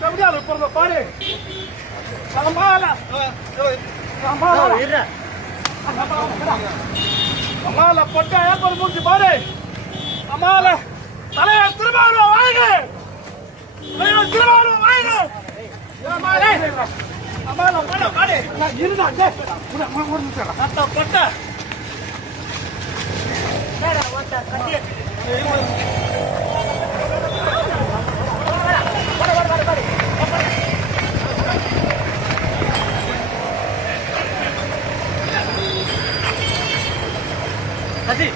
கவிதையால பிறந்த பாரு. அம்மால அம்மால அம்மால பொட்டை ஏப்பர் முடிச்சு பாரு. அம்மால தலைவர் திருமாவளவன் வாங்க. தலைவர் திருமாவளவன் வாங்க. அம்மால பாடு பாடு நான் இருந்தா டேய் ஒரு ஒரு நிமிஷம் அத்த பொட்டை. சார் ஒருத்தர் கட்டி 走り。